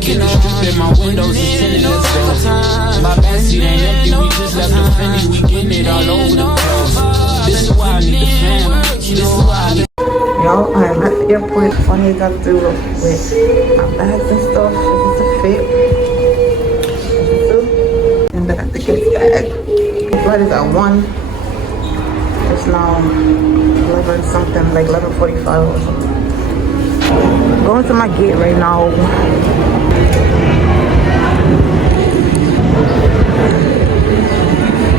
keep the strip in my windows is tinted as though my backseat ain't empty, we just left the Fendi, we getting it all over the place. This is why I need the fam, this is why I need. Y'all, I'm at the airport. Funny got to with my bags and stuff. It's a fit. And then I got the kids' bag. The flight is at 1. It's now 11 something, like 11:45 or something. Going to my gate right now.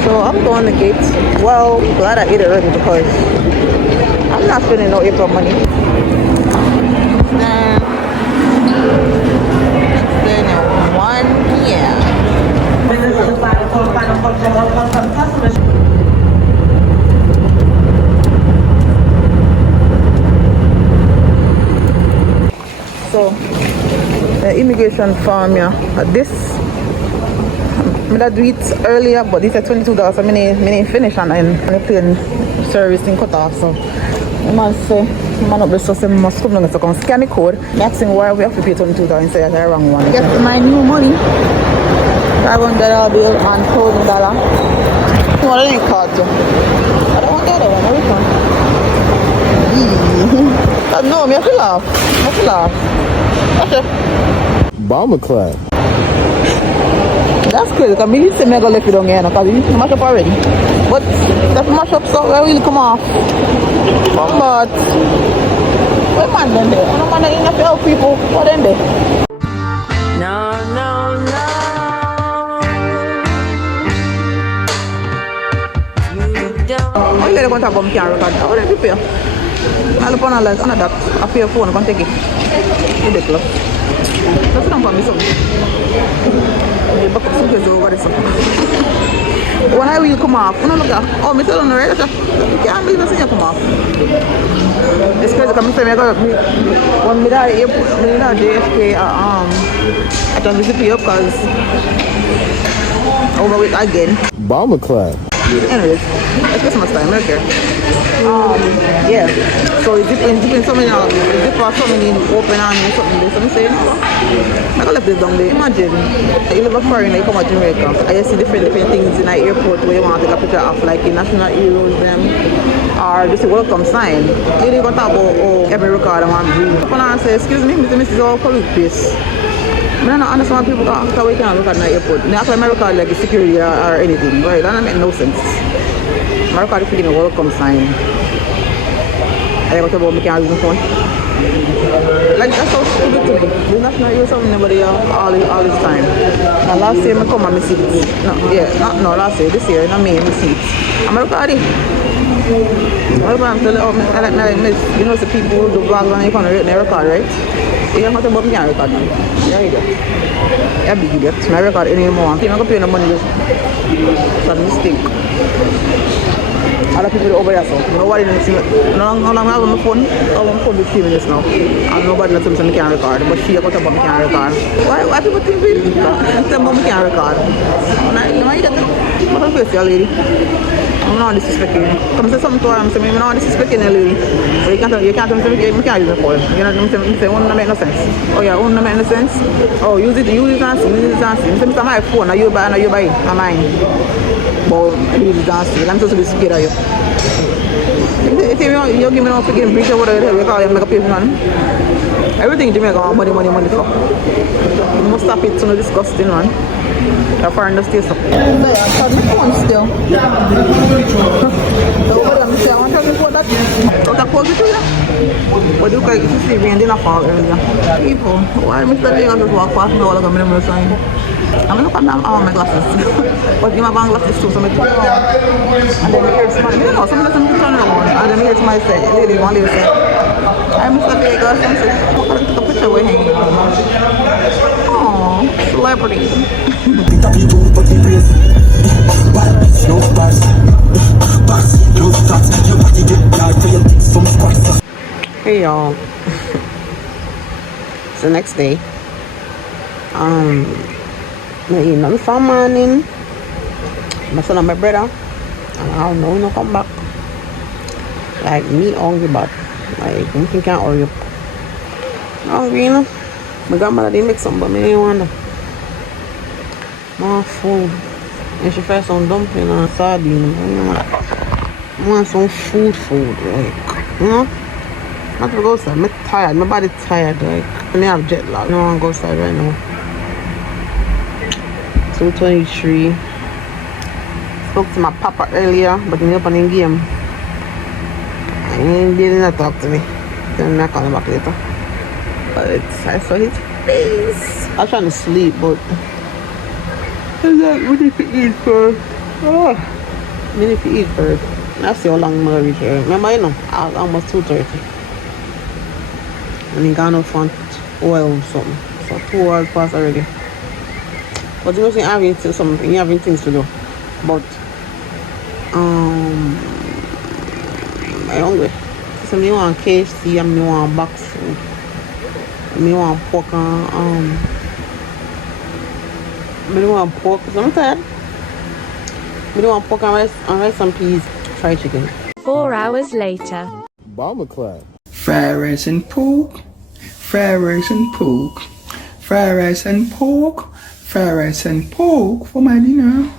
So I'm going to gate. Well, glad I ate it early because I'm not spending no April money. Then at 1 p.m. So the immigration form, yeah. This I do it earlier, but this is $22. So I didn't finish and the plane service in cut off. So I must say, man up the system must come down so come scan the code. Asking why we have to pay $22 instead of the wrong one. Get my new money. $500 bill and $1,000. What are they called to? I don't want the other one. Which one? No, I have to laugh. I have to laugh. Okay. Bomber clap. That's crazy, because me say me go left it down here, because it's mash up already. But that mash up so where will it come off? But what man then there? No man enough to help people. What then there? No, no, no. You don't. Oh, you're going to have a camera record. What did you pay? I'll put on that. I pay your phone, I can take it. Ridiculous. That's not for me, something. When I will come off, look at oh, Mr. London, right? You can't believe I come off. It's crazy because I got when I got JFK, I can visit you because over it again. Bomber clap. Anyways, it's Christmas time, right here. Yeah. So it's different so many open and something there. So I'm saying, I gotta left this down there. Imagine you live a foreign, you come to Jamaica. I see different things in the airport where you want to take a picture of, like the national heroes them or just a welcome sign. You don't talk about every record I want to bring. When I say, excuse me, Mr. Mrs. All colleague, please. I don't understand why people can't we can't look at the airport. They act like my record like a security or anything, right? That make no sense. My record is feeling a welcome sign. I got about me can't use my phone. Like that's so stupid to me. The national heroes something nobody all this time. Now last year I come and I see it. No, last year, this year, not me, I see it. I'm recording. I'm telling you, I like miss. You know, the people who do vlogs and you can record, right? You don't have to about me can't record now. There you go. Yeah, big idiot. My record anymore. I'm not going to pay no money. It's a mistake. Other people over there, so nobody knows me. No longer I have my phone. I have my phone with 3 minutes now. And nobody knows me can't record. But she got about me can't record. Why people think we tell me can't record? No, you don't. What face you, lady? I'm not disrespecting you. Come say something to her, I'm saying I'm not disrespecting you, lady. But you can't tell me you can't use my phone. You know what I'm saying? Won't make no sense. Oh yeah, won't make no sense. Oh, use it and see. I'm my phone, are you buy? I'm mine. But use it and see. I'm supposed to be scared of you. If you give me no freaking breach or whatever we call it, make a pavement. Everything in Jamaica, money for. You must stop it, so disgusting, man. You're foreign the station. Yeah, I got my phone still. So what I'm saying, I want to report that. What I called you to you? What do you call it? It's rain, didn't fall earlier. People, why Mr. Lee just walk past me all of them in sign? I'm going to look at my glasses. But you have glasses too, so I turn around. And then I hear somebody, you know, somebody doesn't turn around. And then I hear somebody say, one lady say, I'm Mr. Vegas. I'm saying, I'm going to take a picture with him. Oh, celebrity. Hey y'all. It's the next day. I eat nothing for morning. My son and my brother. And I don't know when I come back. Like me hungry, but like I can't hurry up. Hungry, you know. My grandmother didn't make some, but me didn't want that. More food. And she fry some dumpling and sardine. I want some food, like, you know? Not to go outside. I'm tired. My body tired, like. I have jet lag. I don't want to go outside right now. 2:23. Spoke to my papa earlier, but he up on the game. He didn't talk to me. Then I call him back later. But I saw his face. I was trying to sleep, but I was like, we need to eat first. Oh, we need to eat first. I see how long I'm going to reach here. Remember, you know, I was almost 2:30. And he got off on 12 or something. So 2 hours passed already. But you know, you're having things to do. But I'm hungry. So I want KFC and I want box food. I want pork and I want pork. So I'm tired. I want pork and rice and peas, fried chicken. 4 hours later. Bomber clap. Fried rice and pork. Fried rice and pork. Fried rice and pork. Fried rice and pork for my dinner.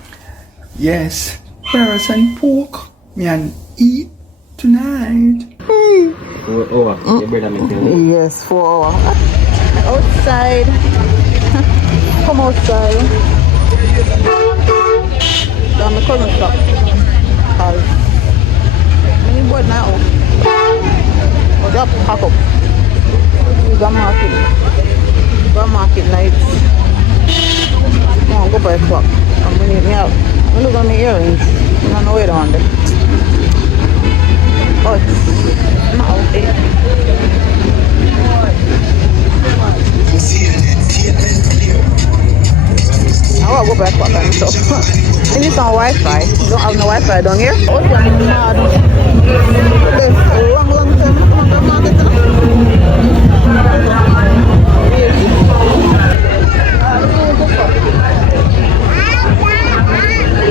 Yes, fried rice and pork. Me and eat tonight. 4 hours. Your brother make you. Yes, 4 hours. Outside. Come outside. So my cousin shop. Cause many board now. Or just pack up. Go market nights. I go by shop. I'm gonna look at my earrings. I don't know where they're on there. But I'm not out there. I want to go back and stuff. I need some Wi-Fi. Don't have no Wi-Fi down here. Oh, I'm mad. There's a long time. I'm going to market.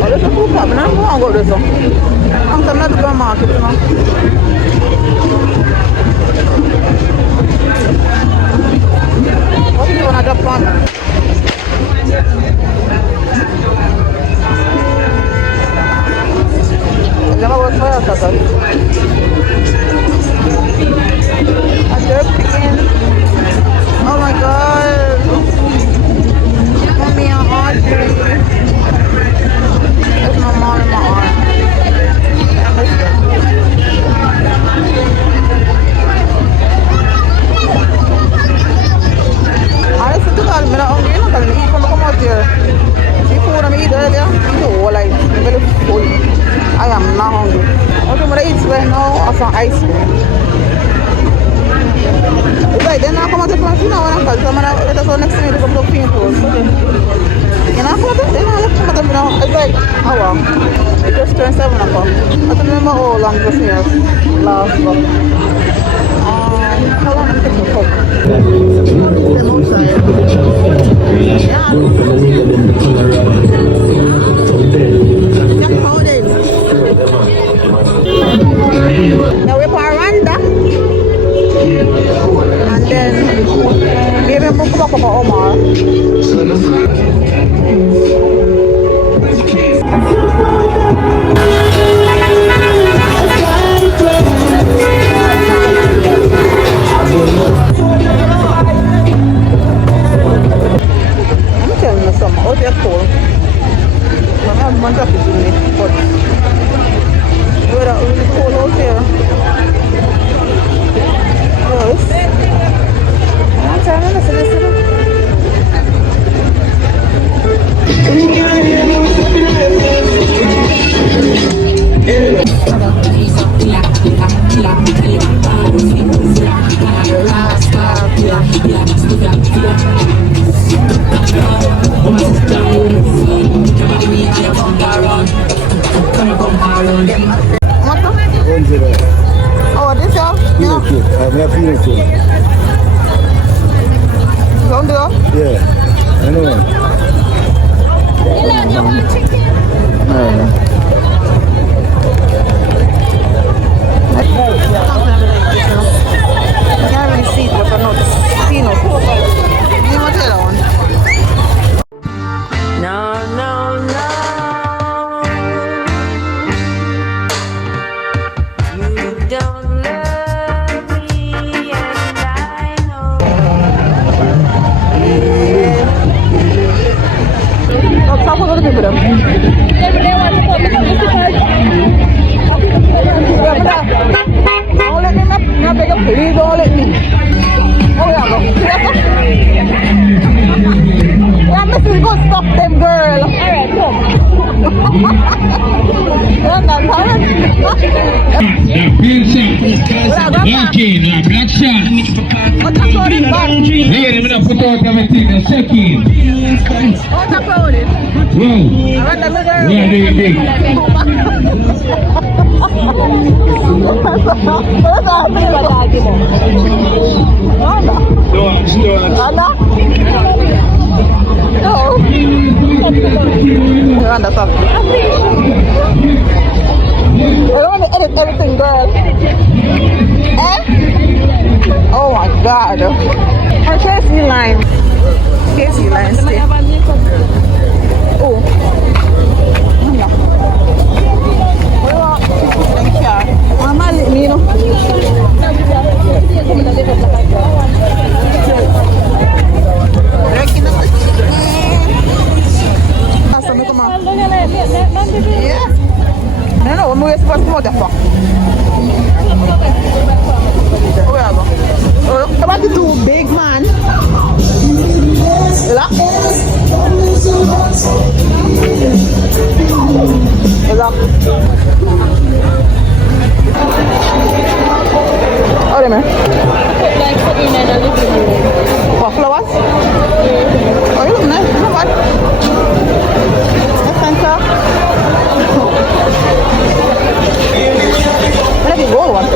Oh, there's a food pub. I don't want to go to this one. I'm not to go market, you know. What do you want to drop on? Oh my god. Mommy and Audrey. That's my mom and my aunt. Honestly, to God, I'm not hungry. I'm not going to eat when I come out here. See food I'm eating earlier? No, like, I'm very full. I am not hungry. What I'm going to eat right now is some ice cream. It's like, they're not coming out of the now when I'm because I'm going to let us go next to me to come to pimples. You know, they're not coming out now. It's like, oh wow. It just turned 7 o'clock. I don't remember how long this year last, but how long I'm taking to cook? Now we're for Rwanda. And then maybe we'll come up for Omar. I'm telling you something, out here cold. I have my jacket with me, but weather really cold out here. Yes. One time I'm listening. Oh, this one? Peanut cake. I have peanut cake. Don't do that? Yeah. I know. I can't really see it, but I know it's peanuts. pale shot. Okay, now black shot. What's up, loaded back? Hey, I'm gonna put out everything. Now check in. What's up, loaded? Whoa. Yeah, they. Anna? No. Miranda, stop. I don't want to edit everything, girl. Eh? Oh my god. Her Casey line. Casey line. Oh. Mama, you know. Yeah. No, we're supposed to go there for. Where are we? Oh, about the two big man. Hello? Hello? Oh, there, man. What, flowers? Oh, you look nice. You know what? Thank you. Maybe gold one.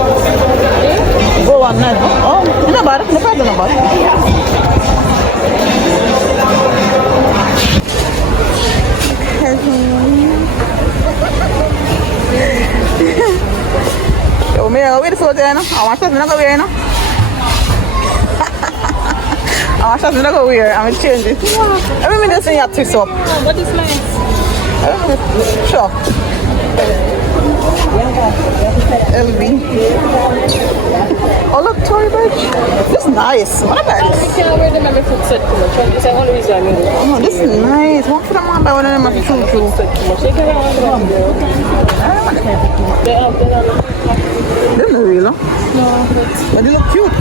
Gold one, nice. Oh, you know about it? No problem about it. Yo, me, I'll wait for there, no? I want something to go wear, no? I want something to go wear. I'm going to change it. Every minute, you have to twist up. What is nice? Sure. LV. Oh look, Tory Burch. This is nice. What about I can't wear them every foot set too much. This is the only reason I mean it. Oh, this is nice. One for the man by one of them are true. Shake it around one girl. They're not real, huh? No, But they look cute.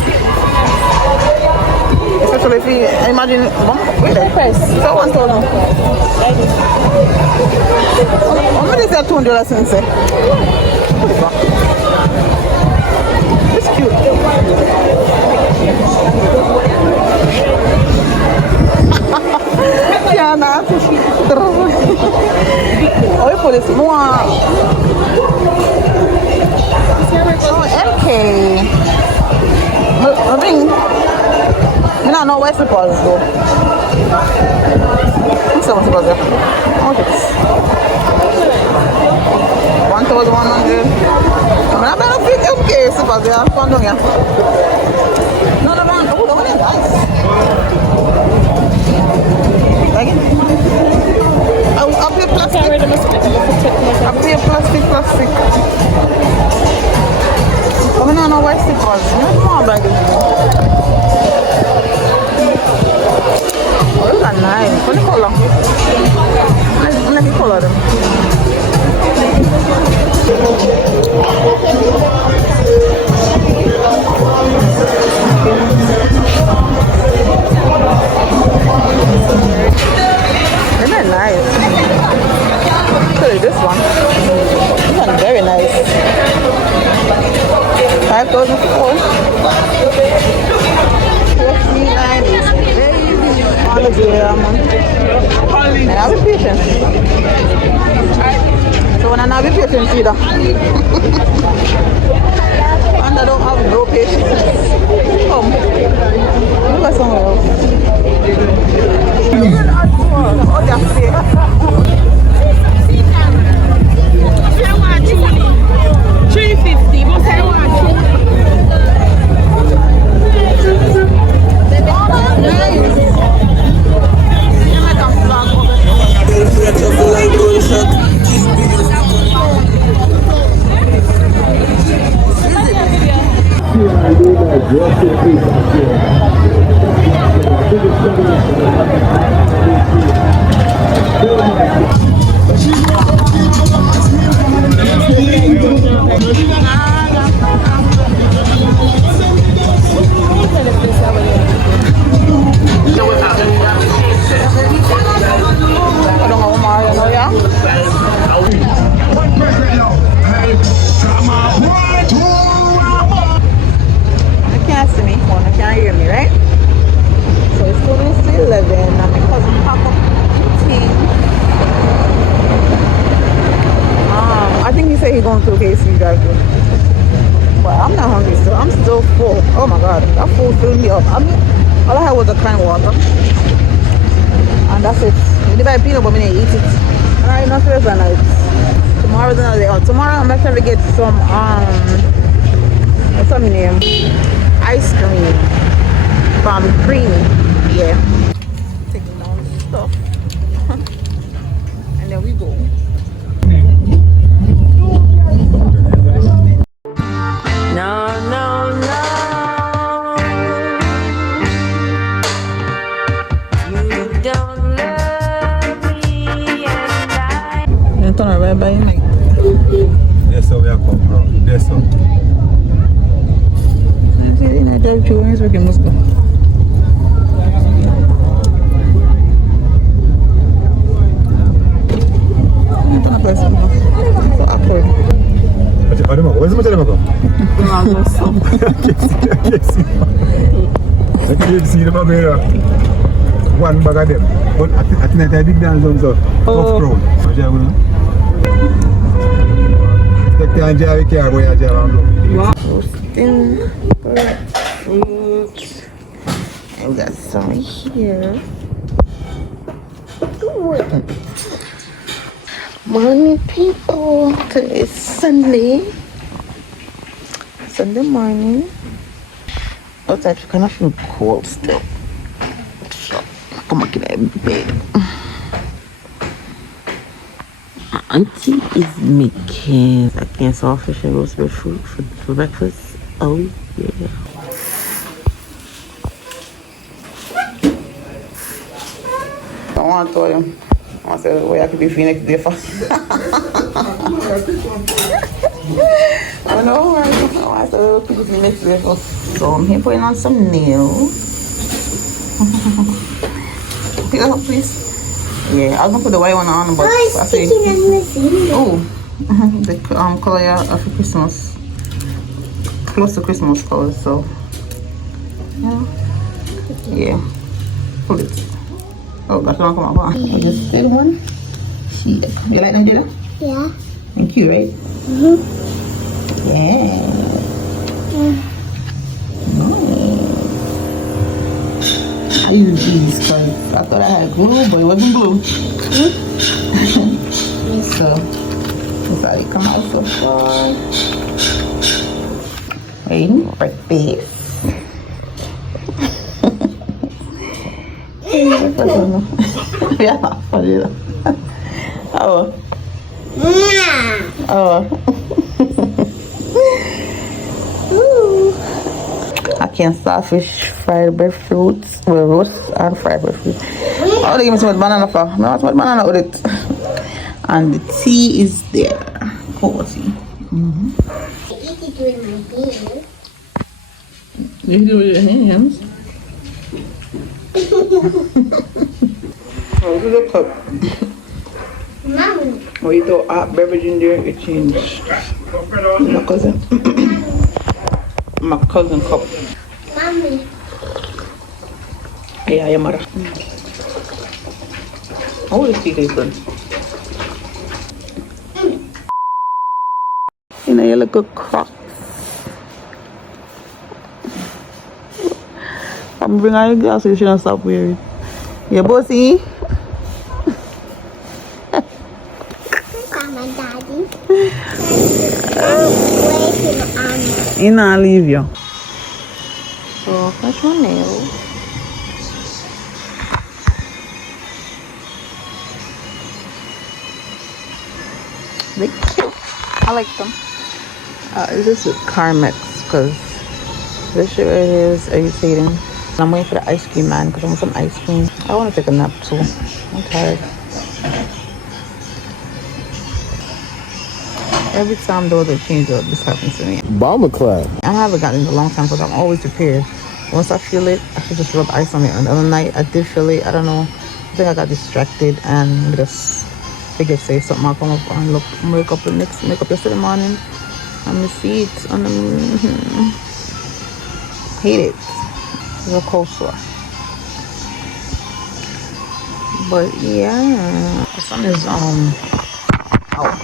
Especially if you imagine, wait there. So one told them. How many is that $200 since? It's cute. Yeah, nah. Oh, you put this more. Oh, MK. I mean, I don't know where slippers go. What's the slippers there? How much is this? 1,100. I mean, I'm not big MK slippers there. Come down here. No, the one. Oh, the one is nice. Like it? I'll pay plastic. I'll pay plastic. I mean, I don't know where slippers. I don't know about it. Oh, those are nice. What the color? Let me color them. They're nice. Actually, this one. This one is very nice. 5,004. And I'll be patient. So when I'll be patient either. And I don't have no patience. Come. Look at somewhere else. Oh, that's it. 350, but I want that's it. I buy peanut butter, I eat it. And I not feel night. Tomorrow's another day. Tomorrow I'm actually get some what's her name? Ice cream from Creamy. Yeah. Taking down the stuff. And then we go. No, no, no. You don't love me and I. You turn around by night. That's how we are come from. That's how. I drive through and it's working must go. Turn up like something. So awkward. Where's the matter? I can't see them here. One bag of them. But I think I big dance on so tough crowd. What you going? Take the Jerry car go here around. Wow. Roasting fruit. And got some here. Morning, people. Today is Sunday. Sunday morning. Outside, it's kind of feel cold still. So, come on, get out of bed. My auntie is making again saltfish and roasted fruit for breakfast. Oh yeah. I want to tell you. I want to say, where I could be free next day for. I know, I want to could be free next day for. So I'm here putting on some nails. Pick it up, please. Yeah, I was gonna put the white one on, but I say, oh, the color of Christmas, close to Christmas color. So yeah, pull it. Oh, that's not come up. I just did one. You like them, Jada? Yeah. Thank you, right? Yeah. I use these because I thought I had glue, but it wasn't glue. So, that's how they come out so far. Waiting for this. Yeah, for you. Oh. Oh. I can't starfish fried breadfruits with roast and fried breadfruit. Oh, they give me so much banana for. I want some banana with it. And the tea is there. Coffee. I eat it with my hands. You do it with your hands. Oh, this is a cup. Mommy. When you throw hot beverage in there, it changes. My cousin. My cousin cup. Mommy. Yeah, your mother. Oh, the tea is good. You know, you look good crock. I'm bringing out your glasses, you shouldn't stop wearing. Yeah, bossy. My daddy. He not leave you. So, finish my nails. They're cute. I like them. This is Carmex because this shit right here is irritating. I'm waiting for the ice cream man because I want some ice cream. I want to take a nap too. I'm tired. Every time though they change up, this happens to me. Bomber clap. I haven't gotten it in a long time because I'm always prepared. Once I feel it, I should just rub ice on it. And the other night, I did feel it. I don't know. I think I got distracted and just figured say something. I'll come up and look, wake up yesterday morning. I'm gonna see it on the. Hate it. It's a cold sore. But yeah, the sun is out. It's out.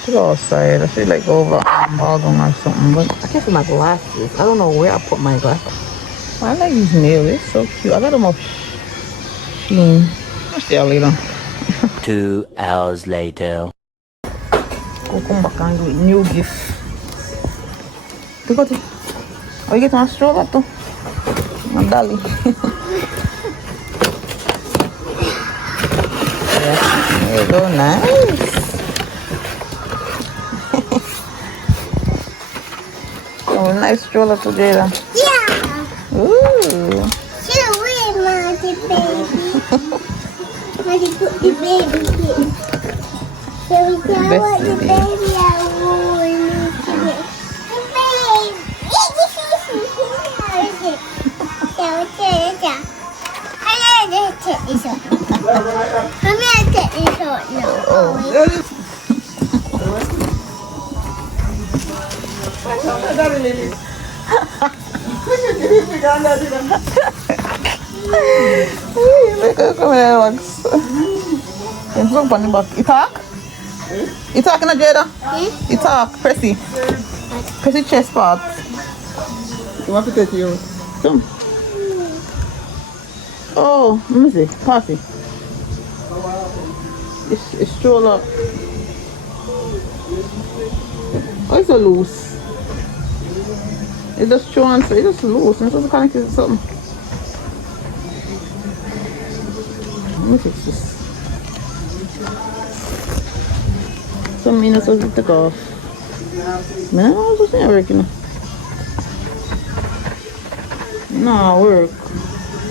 I should go outside. I should like go over Baldwin or something. But I can't see my glasses. I don't know where I put my glasses. I like these nails. It's so cute. I got them off Shein. I'll see you later. 2 hours later. Go come back and do a new gift. Look at it. Oh, you get one stroller too? And Dolly. Yeah, there you go. Nice. Oh, nice stroller to Jada. Yeah. Ooh. Should we want the baby? Let me put the baby here. Shall we tell Best what the baby. baby I want? The baby. Shall we tell it? I'm going to take this one. I'm going to take this one now. Look at come here, Max. It's so funny, but you talk? You talking, Jada? You talk, Pressy. Pressy chest part. You want to take you? Come. Oh, let me see. Pass it. It's stroller. Oh, it's so loose. It's just showing, so it's just loose. I'm supposed to connect it to something. Let me fix this. Some minutes was it took off. Man, I was just not working. No, work.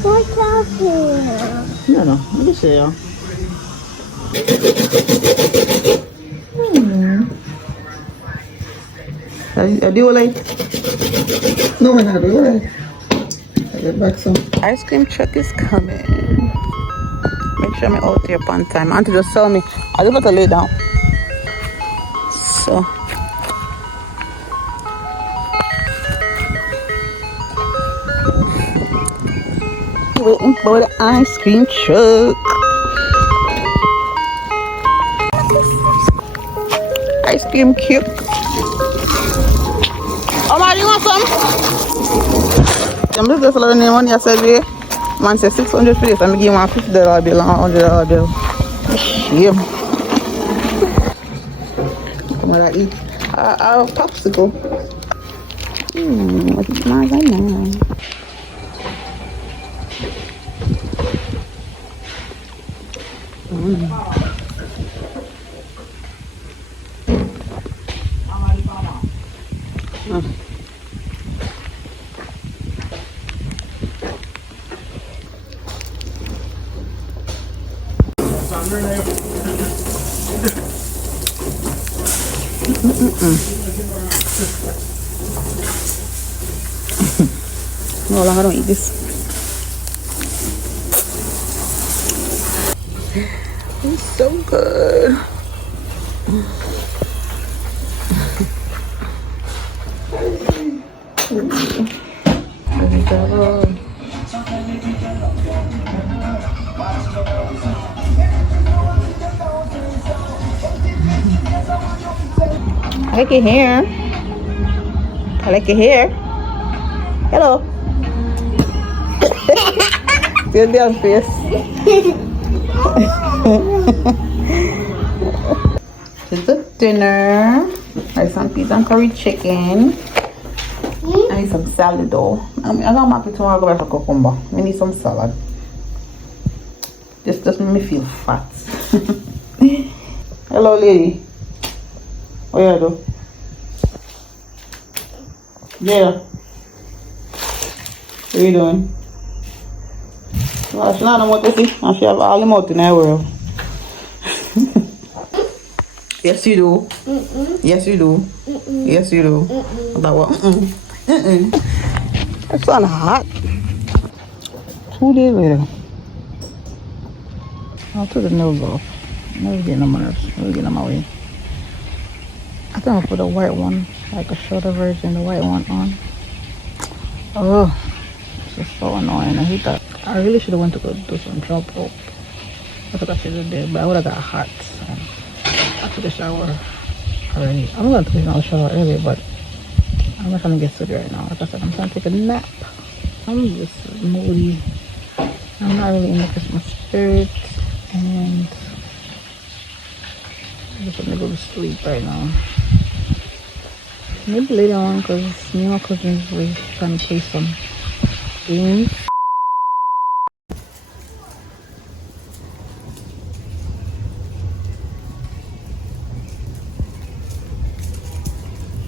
What's up here? No, let me see ya. I do like No, we're not doing it. I get back some. ice cream truck is coming. Make sure I'm out here on time. Auntie just tell me. I just got to lay down. So waiting for the ice cream truck. Ice cream cube. Oh my, you want some? I'm just learning money yesterday. Man said 600 for this. I'm giving him $50 bill and $100 bill. Shame. Come on, I eat. I'll popsicle. What is my banana? No, I don't eat this. It's so good. I like your hair. I like your hair. Hello. Still down face. This is dinner. Like some pizza and curry chicken. I need some salad though. I'm gonna make it tomorrow. Go back for cucumber. I need some salad. This just make me feel fat. Hello, lady. What you do? Yeah. What are you doing? Well, she's not know what to see. And she have all the mouth in her world. Yes, you do. Yes, you do. Yes, you do. That what? It's so hot. 2 days later. I'll take the nails off. Never getting on my nerves. Never getting on my way. I think I'll put the white one, like a shorter version, the white one on. Oh, this is so annoying. I hate that. I really should have went to go do some drop up. I thought I should have did, but I would have got hot. So I took a shower already. I'm going to take another shower early, but I'm not trying to get sweaty right now. Like I said, I'm trying to take a nap. I'm just moody. I'm not really in the Christmas spirit, and I'm just gonna go to sleep right now. Maybe later on, because me and my cousins were trying to play some games.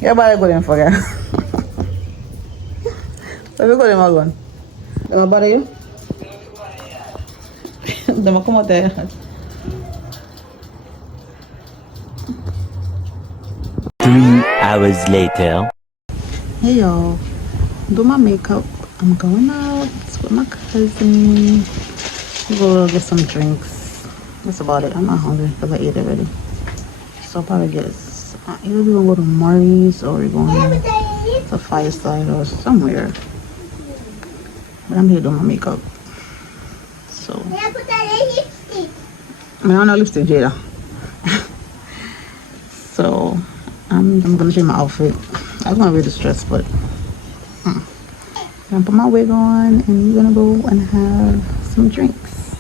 Everybody go there for that. Where we go there, Magon? Am I bother you? Don't come out there. 3 hours later. Hey y'all, do my makeup. I'm going out with my cousin. We'll go get some drinks. That's about it. I'm not hungry because I ate already. So I'll probably get either we're gonna go to Murray's or we're going to Fireside or somewhere. But I'm here doing my makeup. So I don't know lipstick, Jada. So I'm gonna change my outfit. I'm gonna wear this dress, but I'm gonna put my wig on and we're gonna go and have some drinks.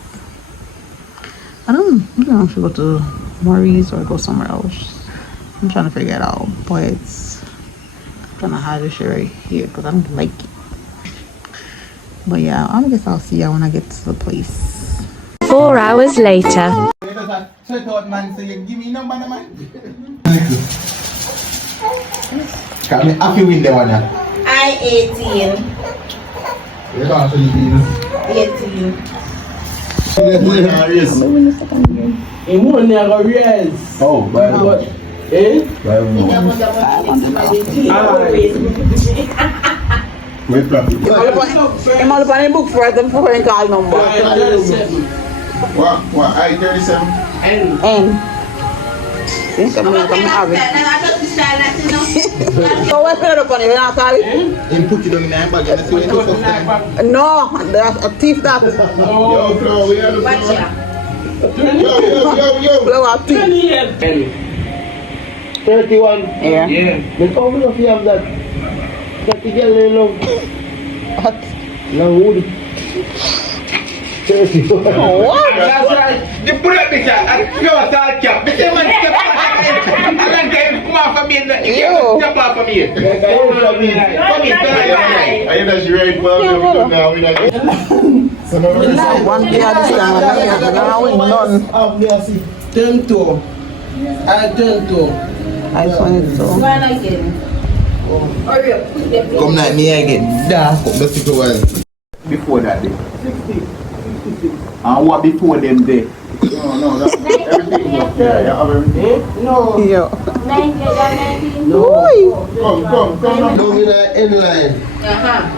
I don't know if we go to Maurice or go somewhere else. I'm trying to figure it out, but I'm trying to hide this shit right here because I don't like it. But yeah, I guess I'll see y'all when I get to the place. 4 hours later. Sweat out, man, so you give me number, man. Can me happy win the one. I 18. You can't Filipino. 18. Oh, by what? Eh? By what? Wait, probably. I'm all up on the book for them for and call number. What? I-37? And think I'm not having. So what's the up on it? You're not calling? Him put it on the name bag and see when you first time. No, that's a thief that. Yo, Flo, we are the Watch ya. Yo. Blow out thief. 31. Yeah. But how many of you have that? That the girl they love? What? Long wood. 30. What? That's right. The bullet bitch, I feel a tall cap. But the man step off. I like to come off of me and step off of me. Come in, I know she ready for me now. So now we're One day at this time, and now we none. Turn two. I turn two. I just wanted to. One again. Hurry up. Put them in. Come like me again. That's let's take a while. Before that day. 60. And what before them day? No, that's everything is up there. You have everything? No. Yo. 19. No. Come. Down in the end line.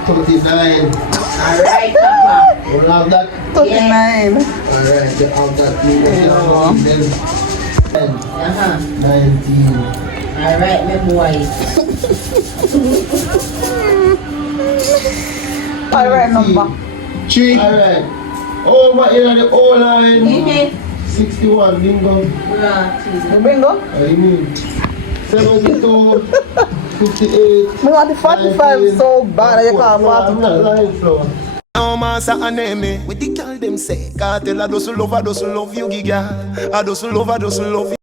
39. Alright, Papa. You have that? 39. Alright, you have that. Then 19. Alright, my boy. Alright, number. 3. Alright. Over in the O line. 61, bingo. Bingo? I mean 72, 58. Me want the 45 so bad that you can't pass I'm not lying, Flo. No master and me with the girl them say, can't tell I doesn't love you, girl. I doesn't love you.